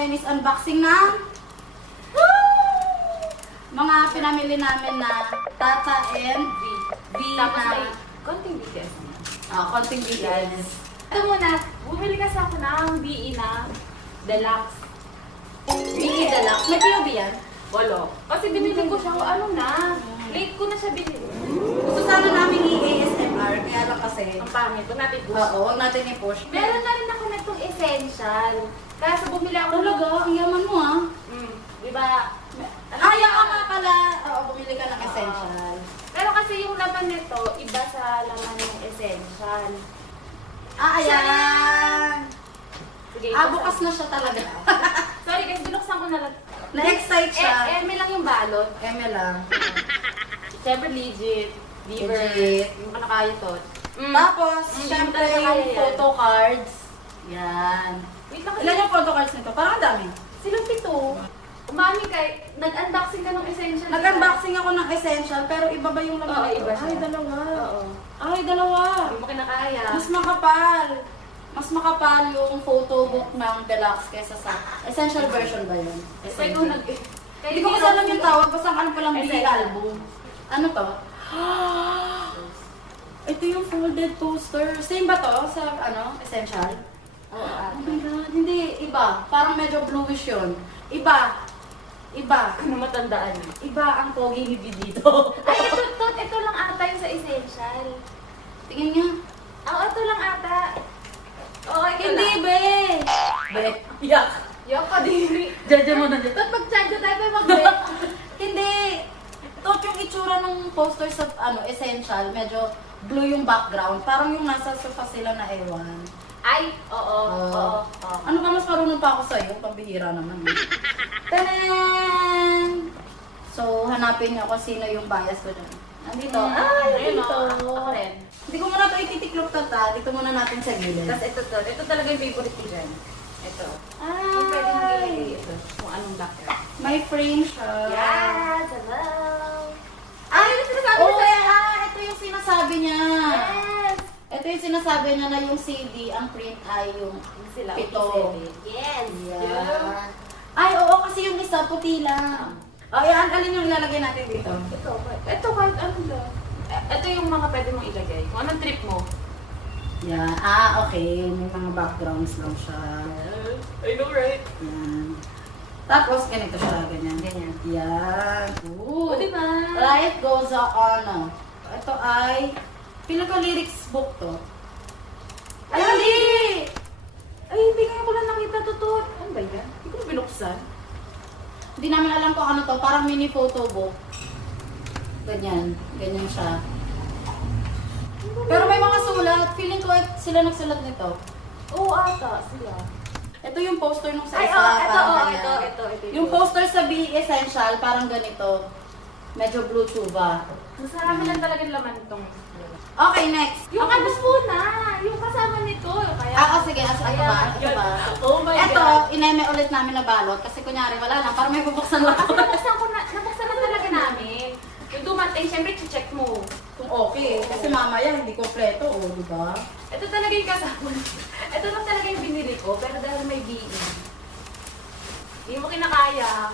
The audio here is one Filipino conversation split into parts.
ngayon is unboxing ng mga pinamili namin na Tata and V Tapos na may konting bigas. konting bigas. Ito muna, bumili kasi ako ng BE na Deluxe. BE Deluxe. May POV yan? Walo. Kasi binili ko siya, ano na, late ko na siya binili. Gusto sana namin i-ASMR, kaya lang kasi. Ang pangit, huwag natin push. Oo, huwag natin i-push. Meron na rin ako na itong essential. Kaso bumili ako Talaga, ang yaman mo ah. Di ba? Ayaw ka nga pala. Oo, bumili ka ng essential. Pero kasi yung laman nito, iba sa laman ng essential. Ayan. Sige, Bukas na siya talaga. Sorry guys, binuksan ko na lang. Na-excite siya. Eme lang yung balot. Eme lang. Siyempre legit. Liver. Legit. Yung kanakaya to. Tapos, syempre talaga yung kaya yan. photo cards. Yan. Wait lang kasi. Ilan yung photo cards nito? Parang ang dami. Silang pito. Umami kay, nag-unboxing ka ng essential. Nag-unboxing ako ng essential, pero iba ba yung laman Oo, nito? iba siya. Ay, dalawa. Oo. Ay, dalawa. Hindi mo kinakaya. Mas makapal. Mas makapal yung photo book ng deluxe kaysa sa essential version ba yun? Kasi kung nag... Hindi ko kasi alam yung tawag, basta alam ko lang BE Essential. album. Ano to? Ito yung folded poster. Same ba to sa essential? Oo, Oh my God, hindi. Iba. Parang medyo bluish yun. Iba. Iba. Ano matandaan? Iba ang pogi ni V dito. Ay, ito lang ata yung sa essential. Tingin nga. Ito lang ata. Oo, ito Hindi, lang. be. Be. Yak. Yung kadiri. Jaja mo na dyan. Ba't mag-charge tayo pa mag-bet? Hindi. Tot yung itsura ng poster sa essential, medyo blue yung background. Parang yung nasa sofa sila na ewan. Ay, oo. Ano ba, mas marunong pa ako sa'yo? Pambihira naman. Tanan! So, hanapin niyo kung sino yung bias ko dyan. Nandito. Ayun, Dito. Ako rin. Hindi ko muna ito ititiklop tata. Dito muna natin sa gilid. Tapos ito talaga yung favorite ko dyan. Ito. Yung pwede mo Ay! ilagay ito. Kung anong background. May frame siya. Yes! Hello! Ay, yung sinasabi oh, niya. ito yung sinasabi niya. Yes! Ito yung sinasabi niya na yung CD, ang print ay yung Sila. pito. Yes! Yan. Ay, oo, kasi yung isa puti lang. Oh, yan. Alin yung ilalagay natin dito? Ito kahit ano lang. Ito yung mga pwede mong ilagay. Kung anong trip mo. Yan. Okay. May mga backgrounds lang siya. I know, right? Yan. Tapos, ganito siya. Ganyan. Ganyan. Yan. Ooh. O, diba? Life goes on. Ito ay, lyrics book to. Ay, hindi! Ay, hindi nga ko lang nakita totoo. Ano ba yan? Hindi ko na binuksan. Hindi namin alam kung ano to. Parang mini photo book. Ganyan. Ganyan siya. Pero may mga sulat. Feeling ko sila nagsulat nito. Oo, ata. Sila. Ito yung poster nung sa Ay, isa. oo, parang ito. ganyan. Yung poster sa BE Essential, parang ganito. Medyo blue tuba. Mas marami lang talaga yung laman itong. Okay, next. Yung ano muna, yung kasama nito. Kaya, Sige. Ito ba? Ito ba? Oh my Ito, God. ineme ulit namin na balot. Kasi kunyari, wala lang. Parang may bubuksan lang Kasi ako. nabuksan na talaga namin. Yung dumating, syempre check mo. Kung okay. Kasi mamaya, hindi kompleto. O, di ba? Ito talaga yung kasama. Ito lang talaga yung binili ko, pero dahil may BE. Hindi mo kinakaya.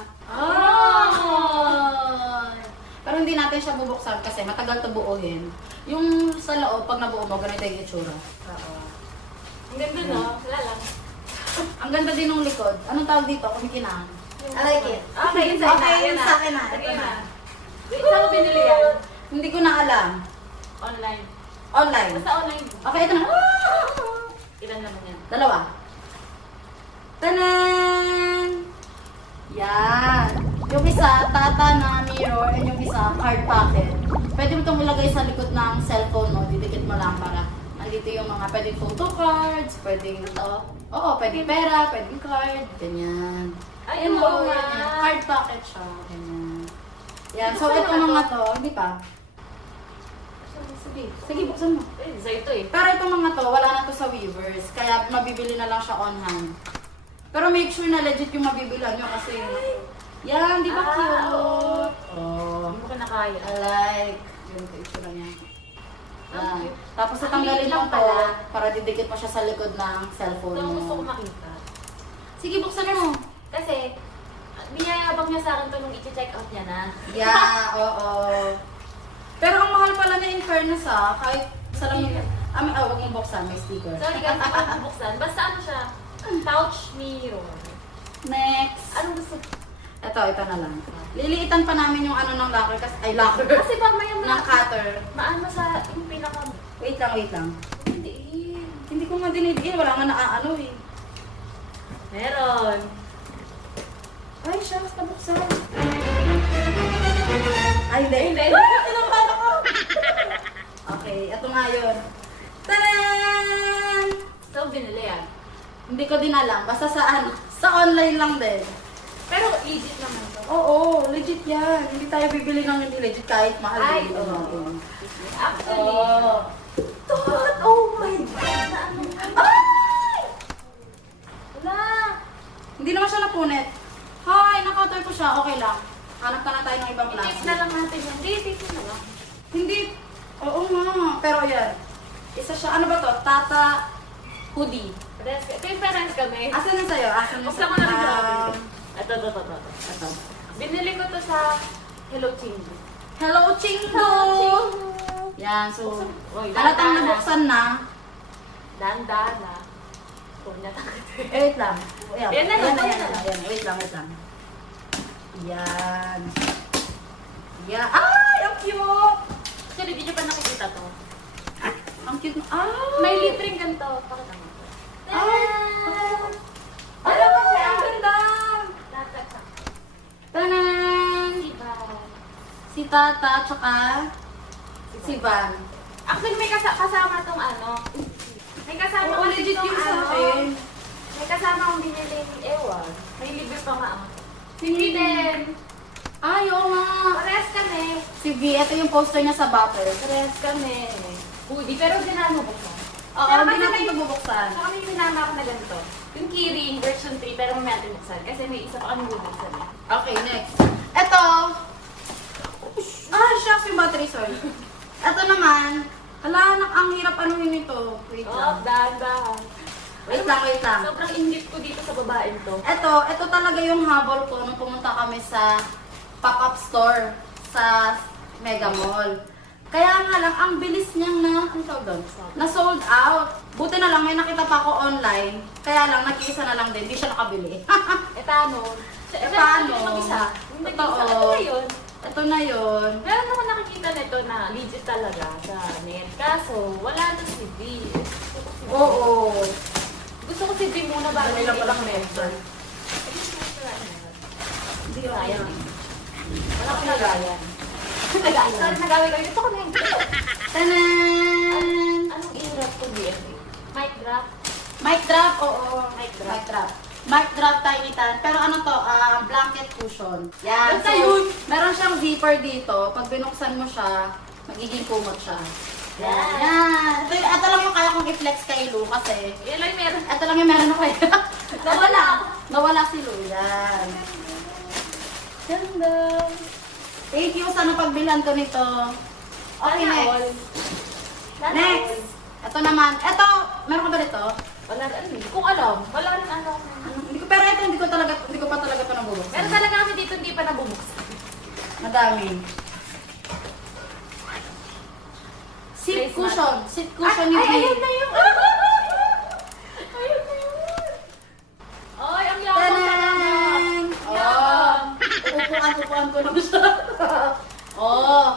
Pero hindi natin siya bubuksan kasi matagal to buuhin. Yung sa loob, pag nabuo mo, ganito yung itsura. Oo. Ang ganda no? Wala lang. Ang ganda din ng likod. Anong tawag dito? Kumikinang. I like it. Okay, yun sa'yo na. Okay, Yun yun na. sa akin na. Sige Ito na. Wait, saan mo binili yan? Hindi ko na alam. Online. Online. Basta online. Okay, ito na. Ilan naman yan? Dalawa. Tanan! Yan. Yung isa, tata na mirror, and yung isa, card pocket. Pwede mo itong ilagay sa likod ng cellphone mo. Didikit mo lang para andito yung mga pwedeng photo cards, pwedeng ito. Oo, pwedeng pera, pwedeng card. Ganyan. Ay, Ayun, oo nga. ganyan. Card pocket siya. Ganyan. Yan. So, Buksan ito mo mga ito. to, hindi pa. Sige. Sige, buksan mo. Eh, sa ito eh. Pero itong mga to, wala na to sa Weavers. Kaya mabibili na lang siya on hand. Pero make sure na legit yung mabibilan nyo kasi... Yan, di ba cute? Oh. Hindi mo kinakaya. I like. Ganito itsura niya. Yan. cute. Tapos tatanggalin Ang mo liit lang to pala. para didikit pa siya sa likod ng cellphone Ito ang gusto ko mo. makita. Sige, buksan mo. Kasi, biyayabang niya sa akin to nung i-check out niya na. Yeah, oo. Pero ang mahal pala na in fairness kahit sa lang yung... wag mong buksan, may sticker. Sorry guys, hindi ko bubuksan. Basta ano siya, pouch mirror. Next. Anong gusto? Ito na lang. Liliitan pa namin yung ano ng locker locker. Kasi ba may ng cutter. maano sa yung pinaka... Wait lang. Hindi. Hindi ko nga dinidiin, wala nga naaano eh. Meron. Ay, shucks, nabuksan. Ay, hindi. Hindi. Tinampan ako. Okay, ito nga yun. Taran! So, binili yan. Hindi ko din alam, basta sa online lang din. Pero legit naman to. Oo, legit yan. Hindi tayo bibili ng hindi legit kahit mahal Ay, din oo. natin. Actually, Oo. Tot! Oh my God! Na ano? Ay! Wala! Hindi naman siya napunit. Hi, naka-order ko siya. Okay lang. Hanap ka na tayo ng ibang I-tape klase. na lang natin yan. Hindi, tape na lang. Hindi. Oo nga. Pero yan. Isa siya. Ano ba to? Tata hoodie. Conference kami. Asan na sa'yo? Asan na Buksan ko na rin Um, Ito. Ito. Binili ko to sa Hello Chingu. Hello, Chingo! Yan, so, Oy, halatang dahan-dahan. nabuksan na. Dandana. Punya Wait lang. Yan, Yan na lang, yan, yan na lang. yan. Wait lang. Yan. Yan. Ay, ang cute! Actually, di nyo pa nakikita to. Ang cute. Ay! May libreng ganito. Pakita mo. Ay! Alam Alam mo mo siya. ang ganda! Lahat sa Tanan! Diba? Si Tata, tsaka si Van. Actually, may kasama tong ano. May kasama Oo, kasi legit tong yung sa ano. akin. May kasama akong binili ni Ewan. May libre pa nga ako. Hindi din. Ay, oo nga. Parehas kami. Si V, ito yung poster niya sa bottle. Parehas kami. Hoodie, pero di na buksan. Oo, Pero hindi kasi natin may- ito bubuksan. So kami minama ako na ganito. Yung keyring version 3, pero mamaya natin buksan. Kasi may isa pa kami bubuksan. Okay, next. Ito. Ah, shucks yung battery, sorry. Ito naman. Hala, ang hirap anuhin nito. Wait Oh, lang. dahan-dahan. Wait lang. Sobrang inggit ko dito sa babaeng to. Ito talaga yung habol ko nung pumunta kami sa pop-up store sa Mega Mall. Kaya nga lang, ang bilis niyang ano tawag doon? Na sold out. Buti na lang, may nakita pa ako online. Kaya lang, nag-iisa na lang din. Hindi siya nakabili. Etano. Etano. Mag-isa. Yung nag-isa. Totoo. Ito na yun. Ito na yun. Meron naman nakikita nito na legit talaga sa net. Kaso, wala na si V. Oo. Gusto ko si V muna bago Dami lang palang member. Hindi Sayang sayang. eh. Wala ko nagayan. Sorry, nagawin ko. Ito ko na yung Tanan! Anong i-rap ko DMA? Mic drop? Mic drop, oo. Mic drop. Mic drop. Mic drop tiny tan. Pero ano to, blanket cushion. Yan. Basta yun. Meron siyang zipper dito. Pag binuksan mo siya, magiging kumot siya. Yan. Yan. Ito lang yung kaya kong i-flex kay Lu kasi Yan lang yung meron. ito lang yung meron ako eh. Nawala ako. Nawala si Lu. Yan. Ganda. Thank you sa napagbilan ko nito. Okay, Sana next. all. Sana Next. all. Ito naman. Ito, meron ka ba dito? Wala rin. Hindi ko alam. Wala rin ano. Hindi ko, pero ito hindi ko pa talaga pa nabubuksan. Pero talaga kami dito hindi pa nabubuksan. Madami. Seat Place cushion. Seat cushion yung ayun na yun. Ayun na yun. Ay, ang yabang talaga. Tanan! Oh. Yabang. Upuan ko na siya. Oh.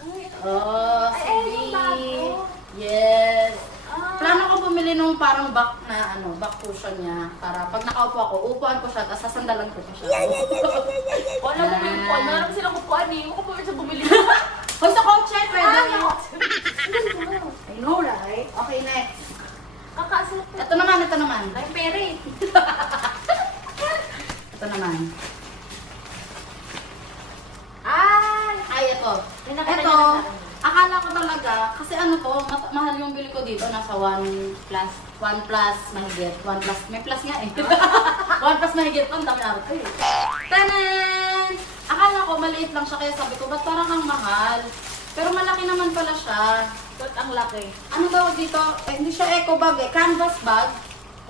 Ay, Oh, Ay, si yung bago. Yes. ah. Plano ko bumili nung parang back na back cushion niya para pag nakaupo ako, upuan ko siya tapos sasandalan ko pa siya. Wala mo yung upuan. Wala mo silang upuan eh. Huwag ko sa bumili. Hoy, sa coach pwede Ah, yun. I know, right? Okay, next. Kakaasal ko. Ito naman. Ay, pere. Ito naman. Ay! Ay, ito. May nakita Ito, niyo na sa akin. akala ko talaga, kasi ano to, mahal yung bili ko dito, nasa 1 plus mahigit. 1 plus, may plus nga eh. 1 plus mahigit, ang dami araw ko eh. Tanan! Akala ko maliit lang siya, kaya sabi ko, ba't parang ang mahal? Pero malaki naman pala siya. Ba't ang laki? Ano tawag dito? Eh, hindi siya eco bag eh, canvas bag.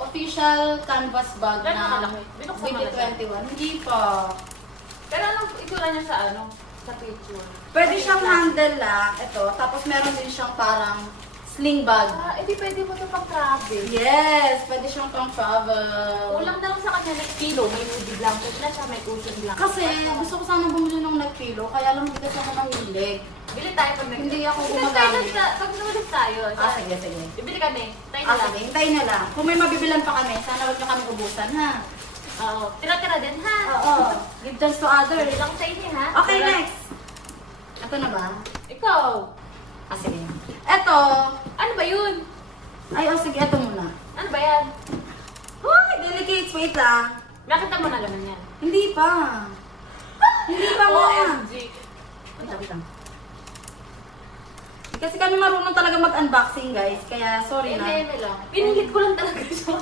official canvas bag Gano'n na kalaki? Binuksan mo na siya? BB21. Hindi pa. Pero anong itsura niya sa ano? Sa picture? Pwede siyang handle lang. Ito. Tapos meron din siyang parang sling bag. Edi pwede mo ito pang travel. Yes! Pwede siyang pang travel. Kulang na lang sa kanya neck pillow. May hoodie blanket na siya, may cushion blanket. Kasi gusto ko sana bumili ng neck pillow, kaya lang hindi kasi ako mahilig. Bili tayo pag Hindi ako Bili gumagamit. tayo pag namalit tayo. Sige, sige. Bibili kami. Tayo na lang. Sige, hintayin nyo lang. Kung may mabibilan pa kami, sana huwag nyo kami ubusan, ha? Oo. Tira-tira din ha. Oo. Give chance to others. Bili lang sa inyo ha. Okay, next. Ito na ba? Ikaw. Sige. Ito. Ano ba yun? Ay, sige, ito muna. Ano ba yan? Uy, delicates. Wait lang. Nakita mo na laman yan. Hindi pa. Hindi pa nga. OMG. Wait lang. Kasi kami marunong talaga mag-unboxing, guys. Kaya, sorry na. Hindi lang. Pinilit ko lang talaga siya.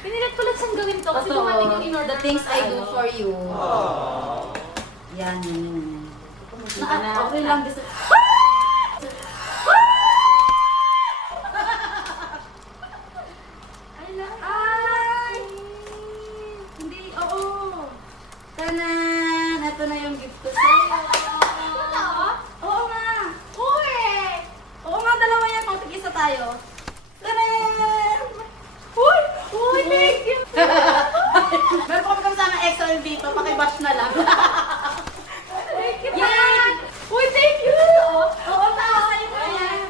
Pinilit ko lang siyang gawin to kasi Totoo. dumating yung in-order. The things ko sa I do ano. for you. Yan, yan, yan. Pumunta na. Okay lang. Gusto... Ay! Hindi, oo. Tanan! Ito na yung gift ko sa'yo. Oo nga. Uy! Oo nga, dalawa yan. O, tig-isa tayo. Tanan! Uy! Uy, thank you! Meron pa kami kasama XL dito. Pakibash na lang. Thank you, Yan! Uy, thank you! Oo, tao. Sa'yo mo yan.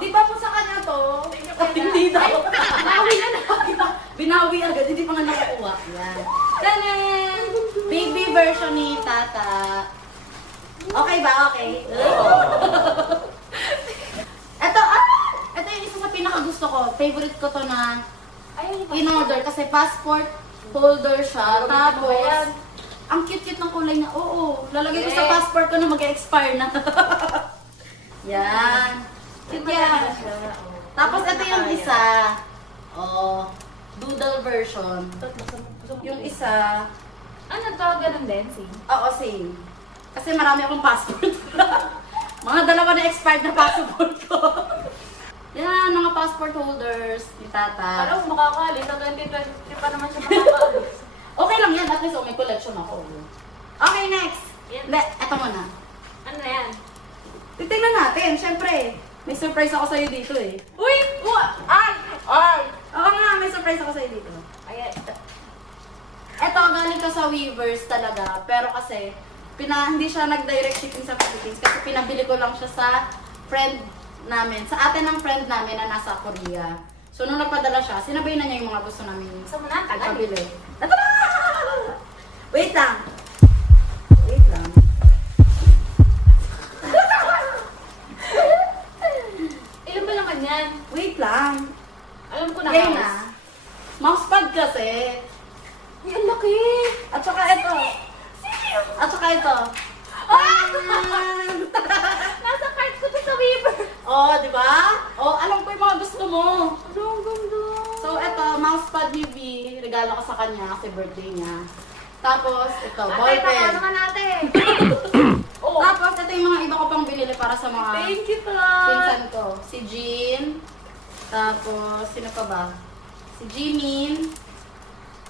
Di ba po sa kanya to? Thank you, Hindi daw. Binawi na na. Binawi agad. Hindi pa nga nakukuha. Yan. Tanan! Baby version ni Tata. Okay ba? Okay. Ito, ito yung isa sa pinakagusto ko. Favorite ko to na Ayun, in-order kasi passport holder siya. Gamitin mo ba yan? Tapos, ang cute-cute ng kulay niya. Oo, lalagay ko sa Eh. passport ko na mag-expire na. Yan. Cute yan. Tapos ito yung isa. Oh, doodle version. Yung isa, Ano to? Ganun din, same. oo, same. Kasi marami akong passport. Mga dalawa na expired na passport ko. Yan, mga passport holders ni Tata. Parang makakali. Sa 2023 pa naman siya makakalis. Okay lang yan, at least may collection ako. Okay, next. Yan. Hindi, eto muna. Ano na yan? Titingnan natin, syempre. May surprise ako sa'yo dito eh. Uy! Ay! Ay! Oo nga, may surprise ako sa'yo dito. Ayan. Eto, galing ka sa Weavers talaga. Pero kasi, hindi siya nag-direct shipping sa Philippines kasi pinabili ko lang siya sa friend namin. Sa atin ng friend namin na nasa Korea. So, nung nagpadala siya, sinabay na niya yung mga gusto namin Gusto mo na? pabili. Ito na! Wait lang. Wait lang. Ilan ba naman yan? Wait lang. Alam ko na. Yan mouse. na. Mousepad kasi. Uy, ang laki! At saka ito. At saka ito. Ah! Nasa cart ko to sa Weaver. Oh, di ba? Oh, alam ko yung mga gusto mo. Ano, ang ganda. So, ito, mousepad ni V. Regalo ko sa kanya kasi birthday niya. Tapos, ito, Ate, ballpen. baka naman natin. Oh, Tapos, ito yung mga iba ko pang binili para sa mga thank you, Clark. pinsan ko. Si Jean. Tapos, sino pa ba? Si Jimin.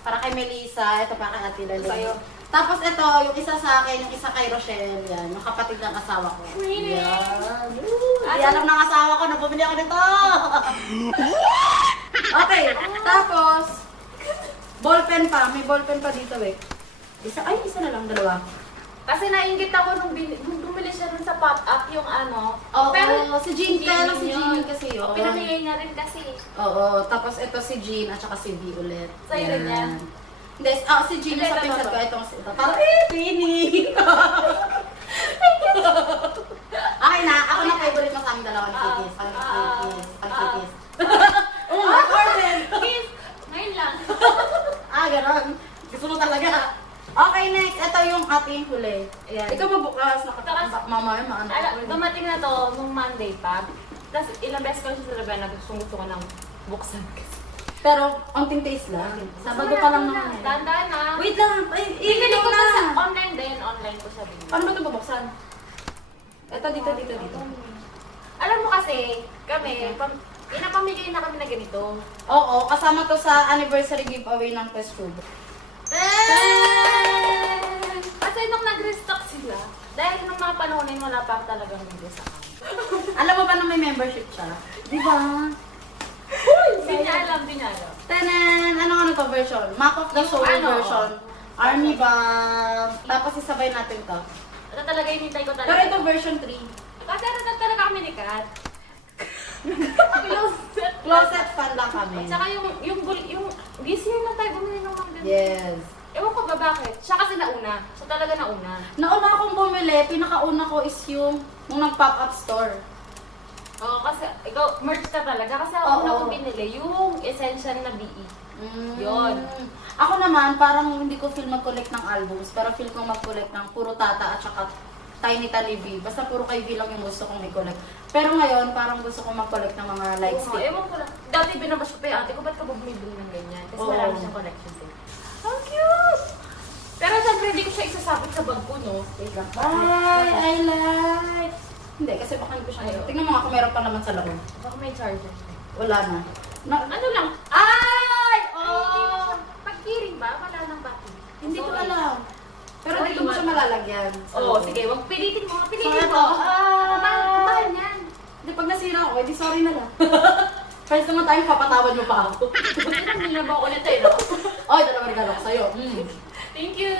Para kay Melissa. Ito para kay Ate Lalo. Sa'yo. Tapos ito, yung isa sa akin, yung isa kay Rochelle. Yan, yung kapatid ng asawa ko. Really? Yan. Hindi alam ng asawa ko na bumili ako nito. Okay, tapos, ballpen pa. May ballpen pa dito eh. Isa na lang, dalawa. Kasi nainggit ako nung bumili siya dun sa pop-up yung ano. Oo, Pero si Jean, kaya lang si yun. Jean kasi yun. Pinamigay niya rin kasi. Oo, tapos ito si Jean at saka si V ulit. Sa'yo rin yan? Hindi, si Jean Hindi, sa ito, pinsan ito. ko. Itong ito. Parang, Tini! Okay na, ako na favorite mo sa aming dalawa ni Kikis. Kikis. Oh, recorded! Kiss! Ngayon lang. Ganon. Gusto mo talaga. Okay, next. Ito yung ating huli. Ayan. Ikaw mabukas. Nakatambak mamaya maano ako. Dumating na to nung Monday pa. Tapos ilang beses ko siya talaga na gusto ko nang buksan kasi. Pero, onting taste lang. Sabado pa lang naman eh. Dahan-dahan na. Wait lang. Ay, Binili ilaw ko na. pa sa online din. Online ko siya binili. Paano ba ito babuksan? Ito, dito. Alam mo kasi, kami, Pinapamigay na kami na ganito. Oo, kasama to sa anniversary giveaway ng Quest Food. Kasi nung nag-restock sila, dahil nung mga panahon na yun, wala pa talagang video sa akin. Alam mo ba na may membership siya? Di ba? Hindi niya alam, di niya alam. Tanan! Ano to version? Map of the Yung Soul ano? version. Army ba? Tapos isabay natin to. Ito talaga yung hintay ko Pero talaga. ito version 3. Kasi ano talaga kami ni Kat. Closet. Closet fan lang kami. At saka yung GCR na tayo bumili ng mga ganito. Yes. Ewan ko ba bakit? Siya kasi nauna. Siya talaga nauna. Nauna akong bumili, pinakauna ko is yung nag-pop-up store. Oo, kasi ikaw, merch ka talaga. Kasi ako Oo. una kong binili, yung essential na BE. Yun. Ako naman, parang hindi ko feel mag-collect ng albums, pero feel ko mag-collect ng puro Tata at saka Tiny Tally V. Basta puro kay V lang yung gusto kong i-collect. Pero ngayon, parang gusto kong mag-collect ng mga light Oo nga, stick. ewan ko lang. Dati binabash ko pa yung ate ko, ba't ka bumili ng ganyan? Kasi Oo. marami siyang collection set. Ang cute! Pero syempre, hindi ko siya isasabit sa bag ko, no? Wait lang. Ay, I like! Hindi, kasi baka hindi ko siya. Ayaw. Tingnan mo nga kung meron pa naman sa loob. Baka may charger. Wala na. Ano lang? Ay! Hindi na siya. Oh! Pag keyring ba, wala nang battery. Hindi ko Sorry. alam. Pero Sorry, dito mo siya Ma'am. malalagyan. sa Oo, loob. sige. Wag pilitin mo. So, Pilitin ito. mo. Mahal yan. Hindi, pag nasira ako, edi sorry na lang. First naman tayo, papatawad mo pa ako. Hindi na ba ulit tayo, no? Oy, dalawang regalo ko sa'yo. Thank you.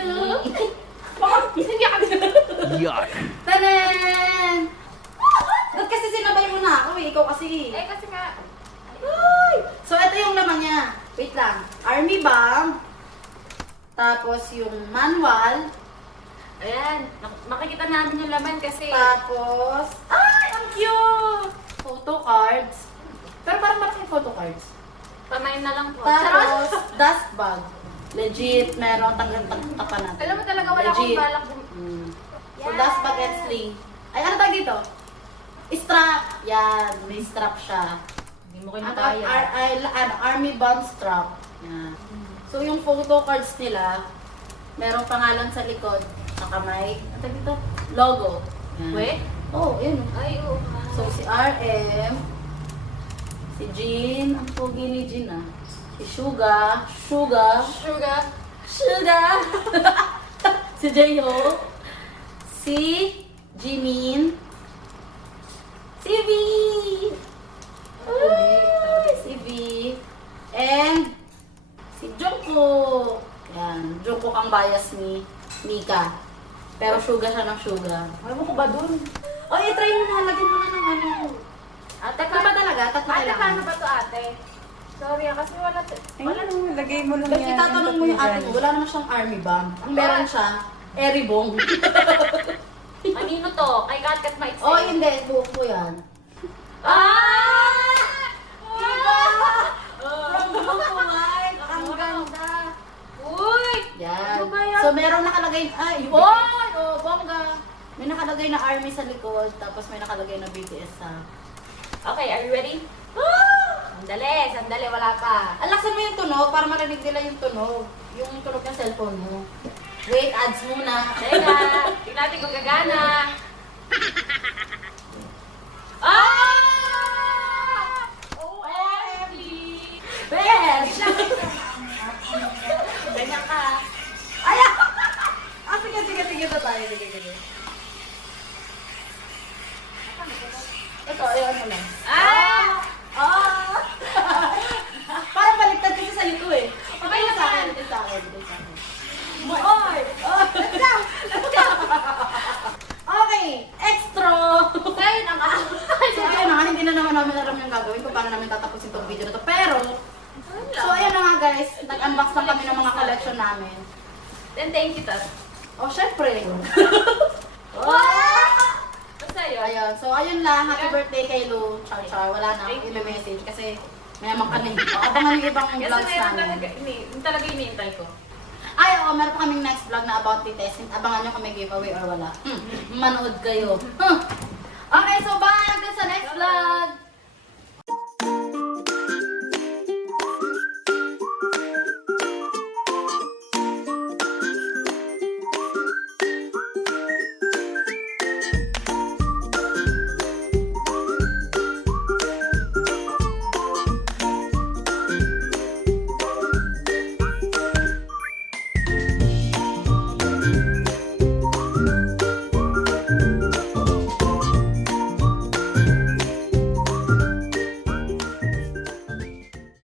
Hindi ka Yuck. Tanan! Ba't kasi sinabay mo na ako eh? Ikaw kasi. Eh, kasi nga. Ay! So, ito yung laman niya. Wait lang. Army bomb. Tapos yung manual. Ayan. Makikita namin yung laman kasi. Tapos, ay! Ang cute! Photo cards. Pero parang malaki yung photo cards. Pamain na lang po. Tapos, dust bag. Legit, meron tanggal-tapan natin. Alam mo talaga wala akong Legit. balak. So, dust bag and sling. Ay, ano tawag dito? Strap. Yan, may strap siya. Hindi mo At kinakaya. army bomb strap. Yan. So, yung photo cards nila, merong pangalan sa likod. Saka may, ano tawag dito? Logo. Yan. Wait. Oh, yun. Ay, oo. So, si RM, si Jean, ang pogi ni Jean ah. Si Suga, Sugar. Suga, si Jayo, si Jimin, si V, si V, and si Jungkook. Yan, Jungkook ang bias ni Mika. Pero Suga siya ng Suga. Alam mo ko ba dun? O, i-try mo na, lagyan mo na ng ano. Ate, Tatlo ba talaga? Tatlo Ate, kailangan. paano ba to ate? Sorry kasi wala. Wala. Ayun, lagay mo lang Kasi yan. itatanong mo yung ate mo, wala naman siyang army bomb. Ang meron siya, airy bomb. Kanino to? Kay Kat Maitse. Oh, hindi. Buhok ko yan. Ah! From blue to white. Ang ganda. Uy! Yan. Ano ba yan? So, meron nakalagay, oh, bongga. May nakalagay na army sa likod, tapos may nakalagay na BTS sa... Okay, are you ready? Sandali, wala pa. Alaksan mo yung tunog para marinig nila yung tunog. Yung tunog ng cellphone mo. Wait, ads muna. Teka, tingnan natin kung gagana. Ah! OMG! Best! Ganyan ka. Ay! Ah, sige na tayo. Sige. Ito, ayun mo lang. Ah! Parang baliktad kasi sa'yo to eh. Okay lang sa akin, yan. ito sa akin. Oy! Let's go! Okay, extra! Tayo na nga. So, ayun na nga, hindi na naman namin alam yung gagawin kung paano namin tatapusin itong video na to. Pero, so ayun na nga guys, nag-unbox na kami ng mga collection namin. Then thank you, Tat. Oh, syempre. Basta yun. Ayun, so ayun lang, happy birthday kay Lu. Char. Wala na akong i-message kasi mayaman ka na eh. Abangan yung ibang Kasi vlogs meron namin. talaga, yun talaga iniintay ko. Ay, oo, meron pa kaming next vlog na about the testing. Abangan nyo kung may giveaway or wala. Manood kayo. Okay, so bye! Hanggang sa next vlog!